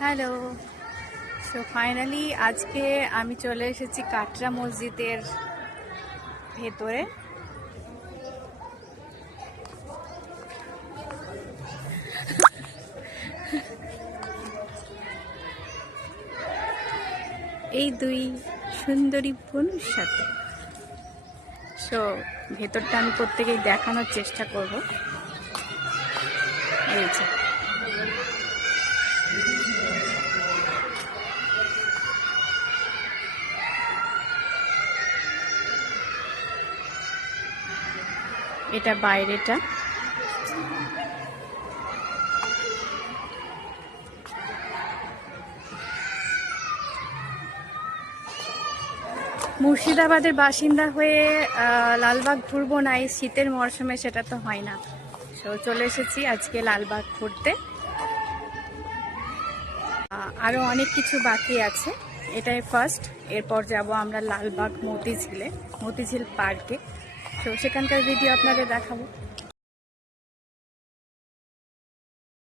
Hello. So finally আজকে আমি চলে এসেছি কাটরা মসজিদের ভেতরে। এই দুই সুন্দরী বোনের সাথে। সো ভেতরটা আমি প্রত্যেকেই দেখানোর চেষ্টা করব। এই যে। এটা বাইরেটা। মুর্শিদাবাদের বাসিন্দা হয়ে লালবাগ ঘুরবো না, এই শীতের মরশুমে সেটা তো হয় না। তো চলে এসেছি আজকে লালবাগ ঘুরতে। আরও অনেক কিছু বাকি আছে। এটাই ফার্স্ট এরপর যাব আমরা লালবাগ মতিঝিলে, মতিঝিল পার্কে তো সেখানকার ভিডিও আপনাদের দেখাবো।